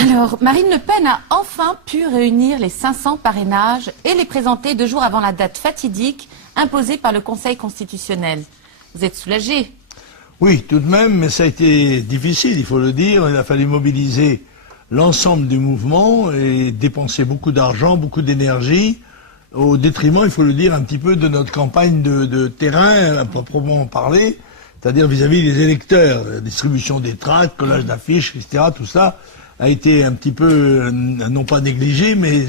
Alors, Marine Le Pen a enfin pu réunir les 500 parrainages et les présenter 2 jours avant la date fatidique imposée par le Conseil constitutionnel. Vous êtes soulagé? Oui, tout de même, mais ça a été difficile, il faut le dire. Il a fallu mobiliser l'ensemble du mouvement et dépenser beaucoup d'argent, beaucoup d'énergie, au détriment, il faut le dire, un petit peu de notre campagne de terrain, à proprement parler, c'est-à-dire vis-à-vis des électeurs. La distribution des tracts, collage d'affiches, etc., tout ça a été un petit peu, non pas négligé, mais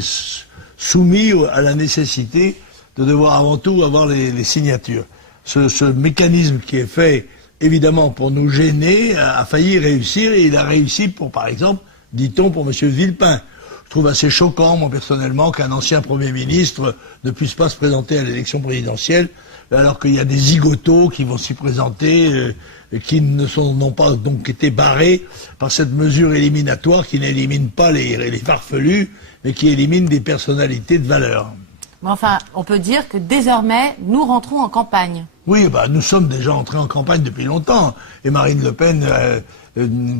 soumis à la nécessité de devoir avant tout avoir les signatures. Ce mécanisme qui est fait, évidemment, pour nous gêner, a failli réussir, et il a réussi pour, par exemple, dit-on, pour M. Villepin. Je trouve assez choquant, moi, personnellement, qu'un ancien Premier ministre ne puisse pas se présenter à l'élection présidentielle, alors qu'il y a des zigotos qui vont s'y présenter, qui n'ont pas donc été barrés par cette mesure éliminatoire qui n'élimine pas les farfelus, mais qui élimine des personnalités de valeur. Mais enfin, on peut dire que désormais, nous rentrons en campagne. Oui, bah, nous sommes déjà entrés en campagne depuis longtemps. Et Marine Le Pen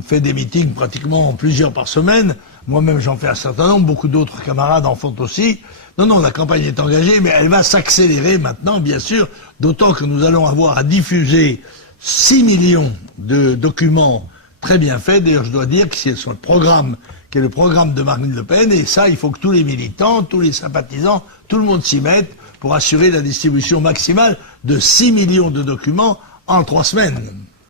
fait des meetings pratiquement plusieurs par semaine. Moi-même, j'en fais un certain nombre. Beaucoup d'autres camarades en font aussi. Non, la campagne est engagée, mais elle va s'accélérer maintenant, bien sûr. D'autant que nous allons avoir à diffuser 6 millions de documents très bien faits. D'ailleurs, je dois dire que c'est son programme, qui est le programme de Marine Le Pen. Et ça, il faut que tous les militants, tous les sympathisants, tout le monde s'y mette pour assurer la distribution maximale de 6 millions de documents en 3 semaines.